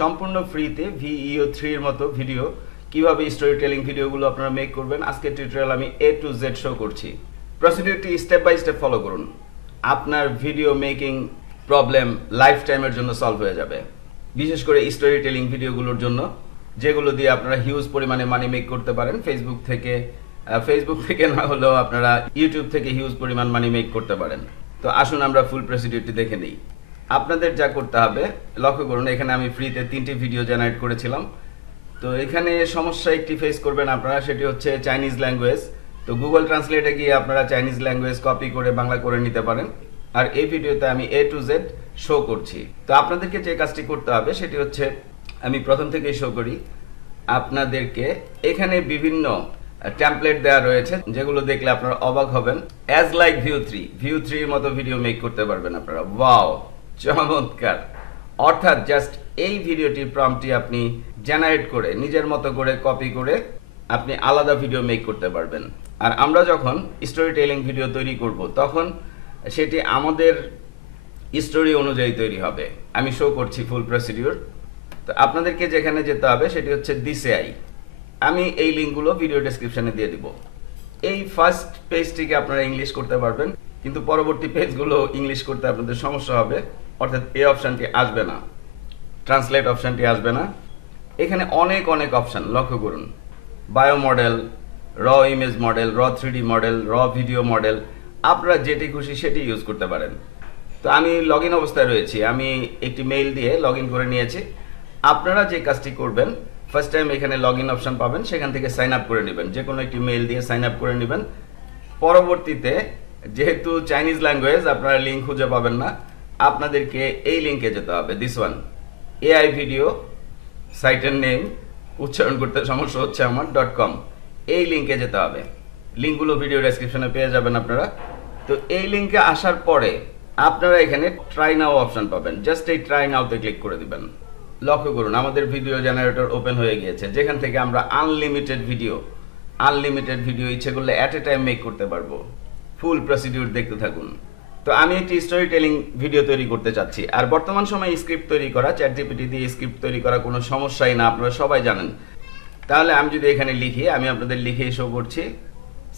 সম্পূর্ণ ফ্রিতে ভিইও 3 এর মতো ভিডিও কিভাবে স্টোরি টেলিং ভিডিওগুলো আপনারা মেক করবেন আজকের টিউটোরিয়াল আমি A to Z শো করছি। প্রসিডিউরটি স্টেপ বাই স্টেপ ফলো করুন। আপনার ভিডিও মেকিং প্রবলেম লাইফ টাইমের জন্য সলভ হয়ে যাবে। বিশেষ করে স্টোরি টেলিং ভিডিওগুলোর জন্য যেগুলো দিয়ে আপনারা হিউজ পরিমাণে মানি মেক করতে পারেন। ফেসবুক থেকে না হলেও আপনারা ইউটিউব থেকে হিউজ পরিমাণ মানি মেক করতে পারেন। তো আসুন আমরা ফুল প্রসিডিউরটি দেখে নিই। আপনাদের যা করতে হবে লক্ষ্য করুন, এখানে আমি ফ্রিতে 3টি ভিডিও জেনারেট করেছিলাম। তো এখানে সমস্যা একটি ফেস করবেন আপনারা, সেটি হচ্ছে চাইনিজ ল্যাঙ্গুয়েজ। তো গুগল ট্রান্সলেটে গিয়ে আপনারা চাইনিজ ল্যাঙ্গুয়েজ কপি করে বাংলা করে নিতে পারেন। আর এই ভিডিওতে আমি A to Z শো করছি। তো আপনাদেরকে যে কাজটি করতে হবে সেটি হচ্ছে, আমি প্রথম থেকেই শো করি আপনাদেরকে। এখানে বিভিন্ন টেমপ্লেট দেওয়া রয়েছে যেগুলো দেখলে আপনারা অবাক হবেন। অ্যাজ লাইক ভিউ 3 এর মতো ভিডিও মেক করতে পারবেন আপনারা। ওয়াও, চমৎকার! অর্থাৎ জাস্ট এই ভিডিওটির প্রম্পটটি আপনি জেনারেট করে নিজের মতো করে কপি করে আপনি আলাদা ভিডিও মেক করতে পারবেন। আর আমরা যখন স্টোরি টেলিং ভিডিও তৈরি করব তখন সেটি আমাদের স্টোরি অনুযায়ী তৈরি হবে। আমি শো করছি ফুল প্রসিডিউর। তো আপনাদেরকে যেখানে যেতে হবে সেটি হচ্ছে দিস এআই। আমি এই লিঙ্কগুলো ভিডিও ডেসক্রিপশনে দিয়ে দিব। এই ফার্স্ট পেজটিকে আপনারা ইংলিশ করতে পারবেন, কিন্তু পরবর্তী পেজগুলো ইংলিশ করতে আপনাদের সমস্যা হবে। অর্থাৎ এই অপশানটি আসবে না, ট্রান্সলেট অপশানটি আসবে না। এখানে অনেক অপশান লক্ষ্য করুন। বায়ো মডেল, র ইমেজ মডেল, র 3D মডেল, র ভিডিও মডেল, আপনারা যেটি খুশি সেটি ইউজ করতে পারেন। তো আমি লগ ইন অবস্থায় রয়েছি, আমি একটি মেইল দিয়ে লগ ইন করে নিয়েছি। আপনারা যে কাজটি করবেন, ফার্স্ট টাইম এখানে লগ ইন অপশান পাবেন, সেখান থেকে সাইন আপ করে নেবেন। যে কোনো একটি মেইল দিয়ে সাইন আপ করে নেবেন। পরবর্তীতে যেহেতু চাইনিজ ল্যাঙ্গুয়েজ আপনারা লিঙ্ক খুঁজে পাবেন না, আপনাদেরকে এই লিঙ্কে যেতে হবে। দিস ওয়ান, এআই ভিডিও, সাইটের নেম উচ্চারণ করতে সমস্যা হচ্ছে আমার .com। এই লিঙ্কে যেতে হবে। লিঙ্কগুলো ভিডিও ডেসক্রিপশনে পেয়ে যাবেন আপনারা। তো এই লিঙ্কে আসার পরে আপনারা এখানে ট্রাই নাও অপশন পাবেন। জাস্ট এই ট্রাই নাওতে ক্লিক করে দিবেন। লক্ষ্য করুন আমাদের ভিডিও জেনারেটর ওপেন হয়ে গিয়েছে, যেখান থেকে আমরা আনলিমিটেড ভিডিও ইচ্ছে করলে অ্যাট এ টাইম মেক করতে পারবো। ফুল প্রসিডিউর দেখতে থাকুন। তো আমি একটি স্টোরি টেলিং ভিডিও তৈরি করতে চাচ্ছি। আর বর্তমান সময়ে স্ক্রিপ্ট তৈরি করা, চ্যাটজিপিটি দিয়ে স্ক্রিপ্ট তৈরি করা কোনো সমস্যাই না, আপনারা সবাই জানেন। তাহলে আমি যদি এখানে লিখি, আমি আপনাদের লিখে শো করছি।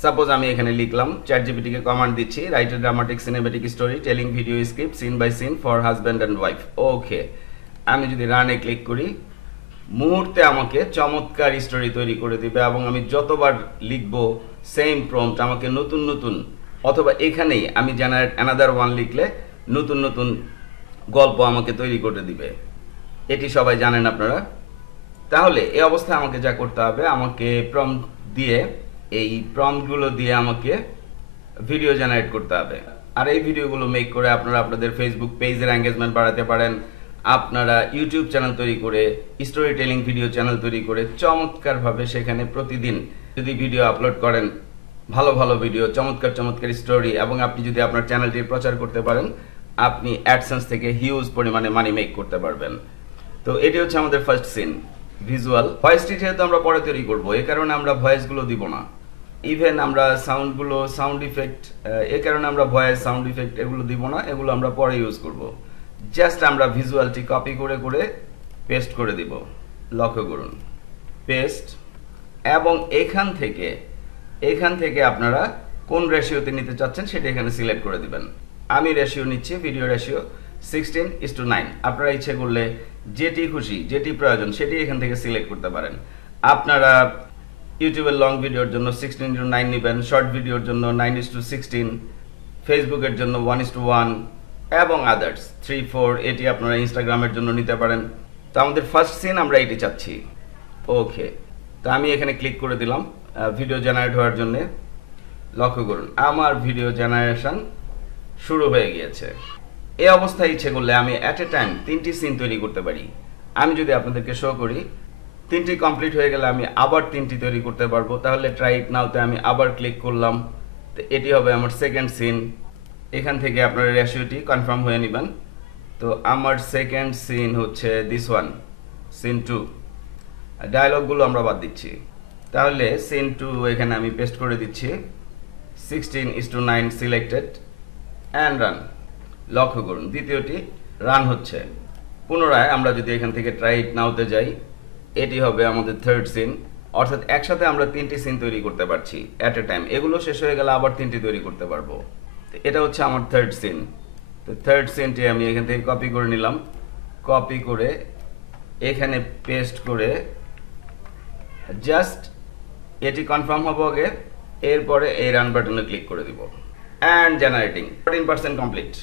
সাপোজ আমি এখানে লিখলাম, চ্যাটজিপিটিকে কমান্ড দিচ্ছি, write a dramatic cinematic story telling video script scene by scene for husband and wife. Okay, আমি যদি রানে ক্লিক করি, মুহূর্তে আমাকে চমৎকার স্টোরি তৈরি করে দিবে। এবং আমি যতবার লিখবো সেম প্রম্পট আমাকে নতুন অথবা এখানেই আমি জেনারেট অ্যানাদার ওয়ান লিখলে নতুন গল্প আমাকে তৈরি করে দিবে। এটি সবাই জানেন আপনারা। তাহলে এই অবস্থায় আমাকে যা করতে হবে, আমাকে প্রম্পট দিয়ে, এই প্রম্পটগুলো দিয়ে আমাকে ভিডিও জেনারেট করতে হবে। আর এই ভিডিওগুলো মেক করে আপনারা আপনাদের ফেসবুক পেজের এঙ্গেজমেন্ট বাড়াতে পারেন। আপনারা ইউটিউব চ্যানেল তৈরি করে, স্টোরি টেলিং ভিডিও চ্যানেল তৈরি করে চমৎকারভাবে সেখানে প্রতিদিন যদি ভিডিও আপলোড করেন, ভালো ভিডিও, চমৎকার স্টোরি, এবং আপনি যদি আপনার চ্যানেলটির প্রচার করতে পারেন, আপনি অ্যাডসেন্স থেকে হিউজ পরিমাণে মানি মেক করতে পারবেন। তো এটি হচ্ছে আমাদের ফার্স্ট সিন, ভিজুয়াল। ভয়েসটি যেহেতু আমরা পরে তৈরি করবো, এই কারণে আমরা ভয়েসগুলো দিব না। ইভেন আমরা সাউন্ড ইফেক্ট, এই কারণে আমরা ভয়েস, সাউন্ড ইফেক্ট এগুলো দিব না, এগুলো আমরা পরে ইউজ করব। জাস্ট আমরা ভিজুয়ালটি কপি করে পেস্ট করে দিব। লক্ষ্য করুন, পেস্ট। এবং এখান থেকে আপনারা কোন রেশিওতে নিতে চাচ্ছেন সেটা এখানে সিলেক্ট করে দিবেন। আমি রেশিও নিচ্ছি, ভিডিও রেশিও 16:9। আপনারা ইচ্ছে করলে যেটি খুশি, যেটি প্রয়োজন সেটি এখান থেকে সিলেক্ট করতে পারেন। আপনারা ইউটিউবের লং ভিডিওর জন্য 16:9 নেবেন, শর্ট ভিডিওর জন্য 9:16, ফেসবুকের জন্য 1:1 এবং আদার্স 3-4। এটি আপনারা ইনস্টাগ্রামের জন্য নিতে পারেন। তো আমাদের ফার্স্ট সিন আমরা এটি চাচ্ছি। ওকে, তো আমি এখানে ক্লিক করে দিলাম ভিডিও জেনারেট হওয়ার জন্য। লক্ষ্য করুন আমার ভিডিও জেনারেশন শুরু হয়ে গিয়েছে। এই অবস্থায় ইচ্ছে করলে আমি অ্যাট এ টাইম 3টি সিন তৈরি করতে পারি। আমি যদি আপনাদেরকে শো করি, 3টি কমপ্লিট হয়ে গেলে আমি আবার 3টি তৈরি করতে পারবো। তাহলে ট্রাই ইট নাওতে আমি আবার ক্লিক করলাম। তো এটি হবে আমার সেকেন্ড সিন। এখান থেকে আপনারা রেশিওটি কনফার্ম হয়ে নেবেন। তো আমার সেকেন্ড সিন হচ্ছে দিস ওয়ান, সিন 2। ডায়লগগুলো আমরা বাদ দিচ্ছি। তাহলে সিন 2 এখানে আমি পেস্ট করে দিচ্ছি। 16:9 সিলেক্টেড অ্যান্ড রান। লক্ষ্য করুন দ্বিতীয়টি রান হচ্ছে। পুনরায় আমরা যদি এখান থেকে ট্রাই ইট নাওতে যাই, এটি হবে আমাদের থার্ড সিন, অর্থাৎ একসাথে আমরা 3টি সিন তৈরি করতে পারছি অ্যাট এ টাইম। এগুলো শেষ হয়ে গেলে আবার 3টি তৈরি করতে পারবো। এটা হচ্ছে আমার থার্ড সিন। তো থার্ড সিনটি আমি এখান থেকে কপি করে নিলাম, কপি করে এখানে পেস্ট করে জাস্ট এটি কনফার্ম হবো আগে, এরপরে এই রান বাটনে ক্লিক করে দিব অ্যান্ড জেনারেটিং 14% কমপ্লিট।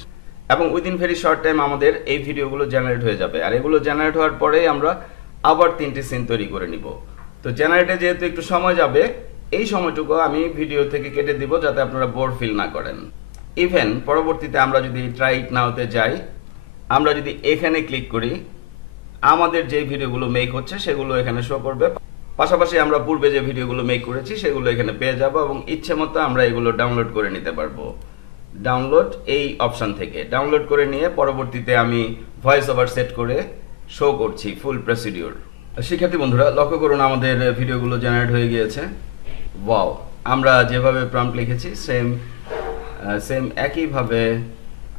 এবং উইদিন ভেরি শর্ট টাইম আমাদের এই ভিডিওগুলো জেনারেট হয়ে যাবে। আর এগুলো জেনারেট হওয়ার পরেই আমরা আবার 3টি সিন তৈরি করে নিব। তো জেনারেটে যেহেতু একটু সময় যাবে, এই সময়টুকু আমি ভিডিও থেকে কেটে দিব যাতে আপনারা বোর ফিল না করেন। ইভেন পরবর্তীতে আমরা যদি ট্রাই ইট নাওতে যাই, আমরা যদি এখানে ক্লিক করি, আমাদের যে ভিডিওগুলো মেক হচ্ছে সেগুলো এখানে শো করবে। পাশাপাশি আমরা পূর্বে যে ভিডিওগুলো মেক করেছি সেগুলো এখানে পেয়ে যাব এবং ইচ্ছে মতো আমরা এগুলো ডাউনলোড করে নিতে পারবো। ডাউনলোড এই অপশন থেকে ডাউনলোড করে নিয়ে পরবর্তীতে আমি ভয়েস ওভার সেট করে শো করছি ফুল প্রসিডিউর। শিক্ষার্থী বন্ধুরা লক্ষ্য করুন, আমাদের ভিডিওগুলো জেনারেট হয়ে গিয়েছে। ওয়াও, আমরা যেভাবে প্রম্পট লিখেছি সেম একইভাবে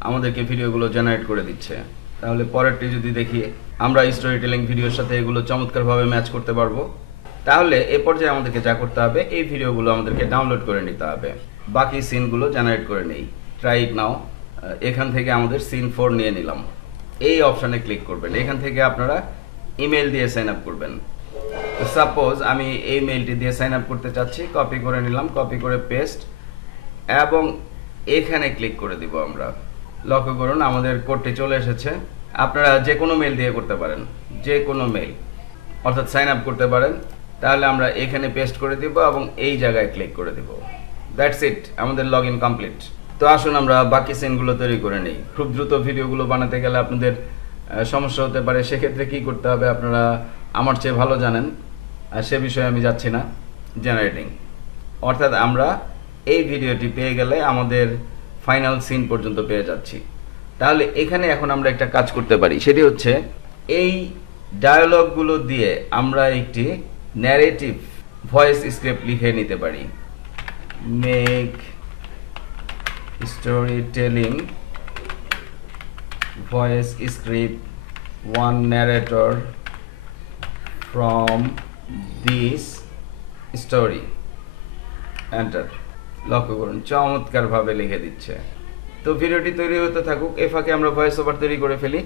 আমাদেরকে ভিডিওগুলো জেনারেট করে দিচ্ছে। তাহলে পরেরটি যদি দেখি, আমরা স্টোরি টেলিং ভিডিওর সাথে এগুলো চমৎকারভাবে ম্যাচ করতে পারবো। তাহলে এ পর্যায়ে আমাদেরকে যা করতে হবে, এই ভিডিওগুলো আমাদেরকে ডাউনলোড করে নিতে হবে। বাকি সিনগুলো জেনারেট করে নেই। ট্রাই ইট নাও, এখান থেকে আমাদের সিন 4 নিয়ে নিলাম। এই অপশানে ক্লিক করবেন। এখান থেকে আপনারা ইমেল দিয়ে সাইন আপ করবেন। সাপোজ আমি এই মেইলটি দিয়ে সাইন আপ করতে চাচ্ছি, কপি করে নিলাম, কপি করে পেস্ট এবং এখানে ক্লিক করে দিব আমরা। লক্ষ্য করুন আমাদের কোডটি চলে এসেছে। আপনারা যে কোনো মেইল দিয়ে করতে পারেন, যে কোনো মেইল, অর্থাৎ সাইন আপ করতে পারেন। তাহলে আমরা এখানে পেস্ট করে দিব এবং এই জায়গায় ক্লিক করে দিব। দ্যাটস ইট, আমাদের লগ ইন কমপ্লিট। তো আসুন আমরা বাকি সিনগুলো তৈরি করে নিই। খুব দ্রুত ভিডিওগুলো বানাতে গেলে আপনাদের সমস্যা হতে পারে, সেক্ষেত্রে কি করতে হবে আপনারা আমার চেয়ে ভালো জানেন, আর সে বিষয়ে আমি যাচ্ছি না। জেনারেটিং, অর্থাৎ আমরা এই ভিডিওটি পেয়ে গেলে আমাদের ফাইনাল সিন পর্যন্ত পেয়ে যাচ্ছি। তাহলে এখানে এখন আমরা একটা কাজ করতে পারি, সেটি হচ্ছে এই ডায়ালগগুলো দিয়ে আমরা একটি ন্যারেটিভ ভয়েস স্ক্রিপ্ট লিখে নিতে পারি। Make story telling voice script, one narrator from this story, enter. লক্ষ্য করুন চমৎকারভাবে লিখে দিচ্ছে। তো ভিডিওটি তৈরি হতে থাকুক, এ ফাঁকে আমরা ভয়েস ওভার তৈরি করে ফেলি।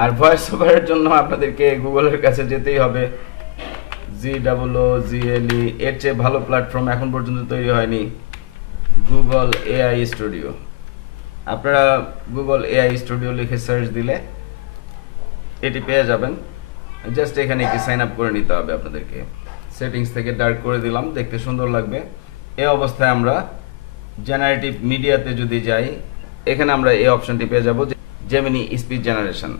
আর ভয়েস ওভারের জন্য আপনাদেরকে গুগলের কাছে যেতেই হবে। GOOGLE এর চেয়ে ভালো প্ল্যাটফর্ম এখন পর্যন্ত তৈরি হয়নি, গুগল AI স্টুডিও। আপনারা গুগল AI স্টুডিও লিখে সার্চ দিলে এটি পেয়ে যাবেন। জাস্ট এখানে একটি সাইন আপ করে নিতে হবে আপনাদেরকে। সেটিংস থেকে ডার্ক করে দিলাম, দেখতে সুন্দর লাগবে। এই অবস্থায় আমরা জেনারেটিভ মিডিয়াতে যদি যাই, এখানে আমরা এই অপশনটি পেয়ে যাব, জেমিনি স্পিচ জেনারেশন।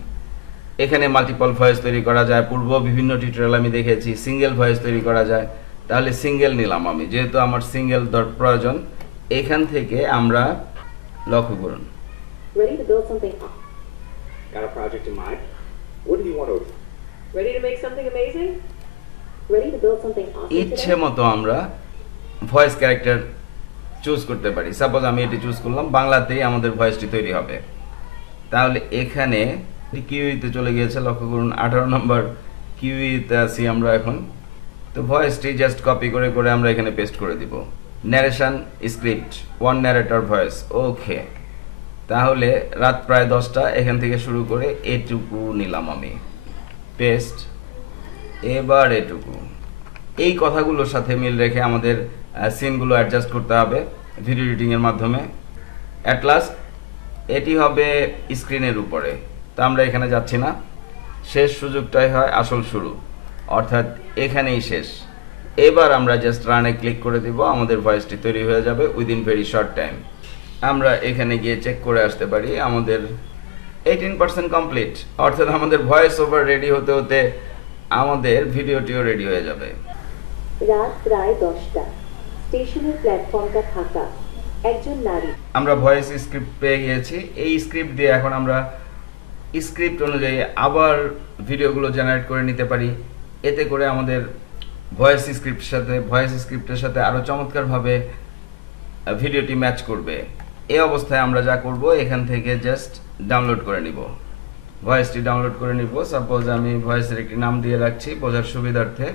এখানে মাল্টিপল ভয়েস তৈরি করা যায়। পূর্ব বিভিন্ন টিউটোরিয়াল আমি দেখেছি সিঙ্গেল ভয়েস তৈরি করা যায়। তাহলে সিঙ্গেল নিলাম আমি, যেহেতু আমার সিঙ্গেল প্রয়োজন। এখান থেকে আমরা লক্ষ্য করুন, Ready to build something? Got a project in mind? What do you want to? Ready to make something amazing? Ready to build something awesome ইচ্ছে today? মতো আমরা ভয়েস ক্যারেক্টার চুজ করতে পারি। সাপোজ আমি এটি চুজ করলাম, বাংলাতেই আমাদের ভয়েসটি তৈরি হবে। তাহলে এখানে কিউইতে চলে গিয়েছে, লক্ষ্য করুন 18 নম্বর কিউইতে আছি আমরা এখন। তো ভয়েসটি জাস্ট কপি করে করে আমরা এখানে পেস্ট করে দিব। Narration script, one narrator voice, okay. তাহলে রাত প্রায় 10টা, এখান থেকে শুরু করে এটুকু নিলাম আমি, পেস্ট। এবার এটুকু, এই কথাগুলোর সাথে মিল রেখে আমাদের সিনগুলো অ্যাডজাস্ট করতে হবে ভিডিও এডিটিংয়ের মাধ্যমে। অ্যাট লাস্ট এটি হবে স্ক্রিনের উপরে। তো আমরা এখানে যাচ্ছি না, শেষ সুযোগটাই হয় আসল শুরু, অর্থাৎ এখানেই শেষ। এবার আমরা জাস্ট রানে ক্লিক করে দিব, আমাদের ভয়েসটি তৈরি হয়ে যাবে উইদিন ভেরি শর্ট টাইম। আমরা এখানে গিয়ে চেক করে আসতে পারি, আমাদের 18% কমপ্লিট, অর্থাৎ আমাদের ভয়েস ওভার রেডি হতে হতে আমাদের ভিডিওটিও রেডি হয়ে যাবে। রাত প্রায় 10টা, স্টেশনের প্ল্যাটফর্মটা ফাঁকা, একজন নারী। আমরা ভয়েস স্ক্রিপ্ট পেয়ে গিয়েছি। এই স্ক্রিপ্ট দিয়ে এখন আমরা স্ক্রিপ্ট অনুযায়ী আবার ভিডিওগুলো জেনারেট করে নিতে পারি। এতে করে আমাদের ভয়েস স্ক্রিপ্টের সাথে আরও চমৎকারভাবে ভিডিওটি ম্যাচ করবে। এই অবস্থায় আমরা যা করব, এখান থেকে জাস্ট ডাউনলোড করে নিব। ভয়েসটি ডাউনলোড করে নিব। সাপোজ আমি ভয়েসের একটি নাম দিয়ে রাখছি বোঝার সুবিধার্থে।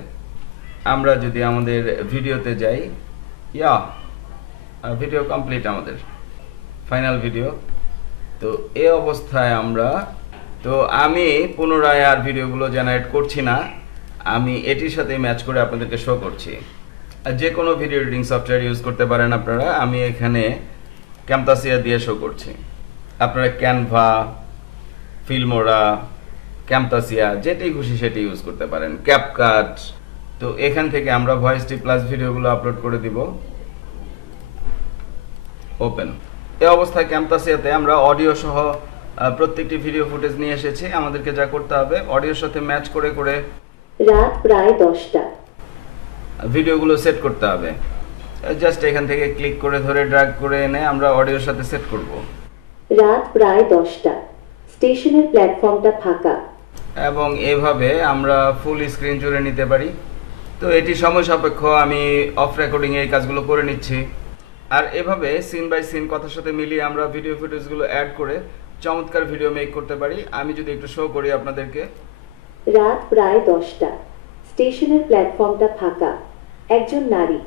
আমরা যদি আমাদের ভিডিওতে যাই, ভিডিও কমপ্লিট, আমাদের ফাইনাল ভিডিও। তো এই অবস্থায় আমি পুনরায় আর ভিডিওগুলো জেনারেট করছি না, আমি এটির সাথে ম্যাচ করে আপনাদেরকে শো করছি। যে কোনো ভিডিও এডিটিং সফটওয়্যার ইউজ করতে পারেন আপনারা। আমি এখানে ক্যামতাসিয়া দিয়ে শো করছি। আপনারা ক্যানভা, ফিল্মোরা, ক্যামতাসিয়া যেটি খুশি সেটি ইউজ করতে পারেন, ক্যাপকাট। তো এখান থেকে আমরা ভয়েসটি প্লাস ভিডিওগুলো আপলোড করে দিব। ওপেন। এই অবস্থায় ক্যামতাসিয়াতে আমরা অডিও সহ প্রত্যেকটি ভিডিও ফুটেজ নিয়ে এসেছি। আমাদেরকে যা করতে হবে, অডিওর সাথে ম্যাচ করে করে রাত প্রায় 10টা ভিডিওগুলো সেট করতে হবে। জাস্ট এখান থেকে ক্লিক করে ধরে ড্র্যাগ করে এনে আমরা অডিওর সাথে সেট করব। রাত প্রায় 10টা, স্টেশনের প্ল্যাটফর্মটা ফাঁকা। এবং এভাবে আমরা ফুল স্ক্রিন জুড়ে নিতে পারি। তো এটি সময় সাপেক্ষ, আমি অফ রেকর্ডিং এই কাজগুলো করে নিচ্ছি। আর এভাবে সিন বাই সিন কথার সাথে মিলিয়ে আমরা ভিডিও ফুটেজগুলো অ্যাড করে চমৎকার ভিডিও মেক করতে পারি। আমি যদি একটু শো করি আপনাদেরকে। রাত প্রায় 10টা, স্টেশনের প্ল্যাটফর্মটা ফাঁকা। একজন নারী,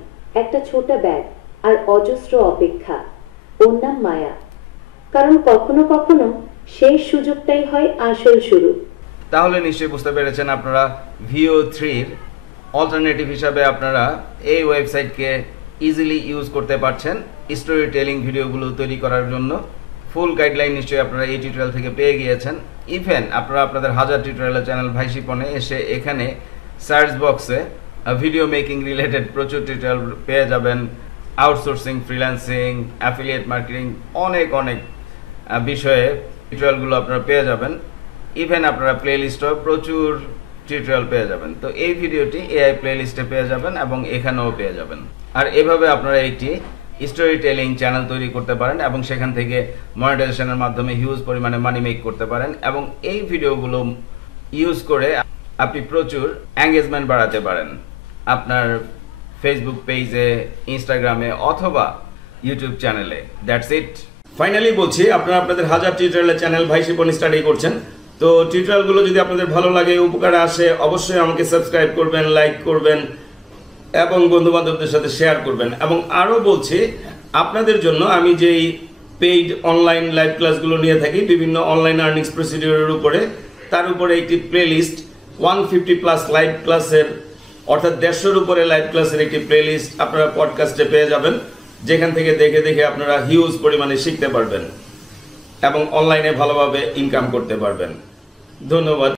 একটা ছোট ব্যাগ আর অজস্র অপেক্ষা। ওর নাম মায়া। কারণ কখনো কখনো সেই সুযোগটাই হয় আসল শুরু। তাহলে নিশ্চয়ই বুঝতে পেরেছেন আপনারা VO3-র অল্টারনেটিভ হিসাবে আপনারা এই ওয়েবসাইটকে ইজিলি ইউজ করতে পারছেন স্টোরি টেলিং ভিডিওগুলো তৈরি করার জন্য। ফুল গাইডলাইন নিশ্চয়ই আপনারা এই টিউটোরিয়াল থেকে পেয়ে গিয়েছেন। ইভেন আপনারা আপনাদের হাজার টিউটোরিয়ালের চ্যানেল ভাইশিপনে এসে এখানে সার্চ বক্সে ভিডিও মেকিং রিলেটেড প্রচুর টিউটোরিয়াল পেয়ে যাবেন। আউটসোর্সিং, ফ্রিল্যান্সিং, অ্যাফিলিয়েট মার্কেটিং, অনেক বিষয়ে টিউটোরিয়ালগুলো আপনারা পেয়ে যাবেন। ইভেন আপনারা প্লেলিস্টও প্রচুর টিউটোরিয়াল পেয়ে যাবেন। তো এই ভিডিওটি AI প্লেলিস্টে পেয়ে যাবেন এবং এখানেও পেয়ে যাবেন। আর এভাবে আপনারা একটি স্টোরি টেলিং চ্যানেল তৈরি করতে পারেন এবং সেখান থেকে মনিটাইজেশনের মাধ্যমে হিউজ পরিমাণে মানি মেক করতে পারেন। এবং এই ভিডিওগুলো ইউজ করে আপনি প্রচুর এঙ্গেজমেন্ট বাড়াতে পারেন আপনার ফেসবুক পেজে, ইনস্টাগ্রামে অথবা ইউটিউব চ্যানেলে। That's it. ফাইনালি বলছি, আপনারা আপনাদের হাজার টিউটোরিয়ালের চ্যানেল ভাইশিপন স্টাডি করছেন। তো টিউটোরিয়ালগুলো যদি আপনাদের ভালো লাগে, উপকারে আসে, অবশ্যই আমাকে সাবস্ক্রাইব করবেন, লাইক করবেন এবং বন্ধুবান্ধবদের সাথে শেয়ার করবেন। এবং আরও বলছি, আপনাদের জন্য আমি যেই পেইড অনলাইন লাইভ ক্লাসগুলো নিয়ে থাকি বিভিন্ন অনলাইন আর্নিংস প্রসিডিউরের উপরে, তার উপরে একটি প্লেলিস্ট 150+ লাইভ ক্লাসের, অর্থাৎ 150-এর উপরে লাইভ ক্লাসের একটি প্লেলিস্ট আপনারা পডকাস্টে পেয়ে যাবেন, যেখান থেকে দেখে আপনারা হিউজ পরিমাণে শিখতে পারবেন এবং অনলাইনে ভালোভাবে ইনকাম করতে পারবেন। ধন্যবাদ।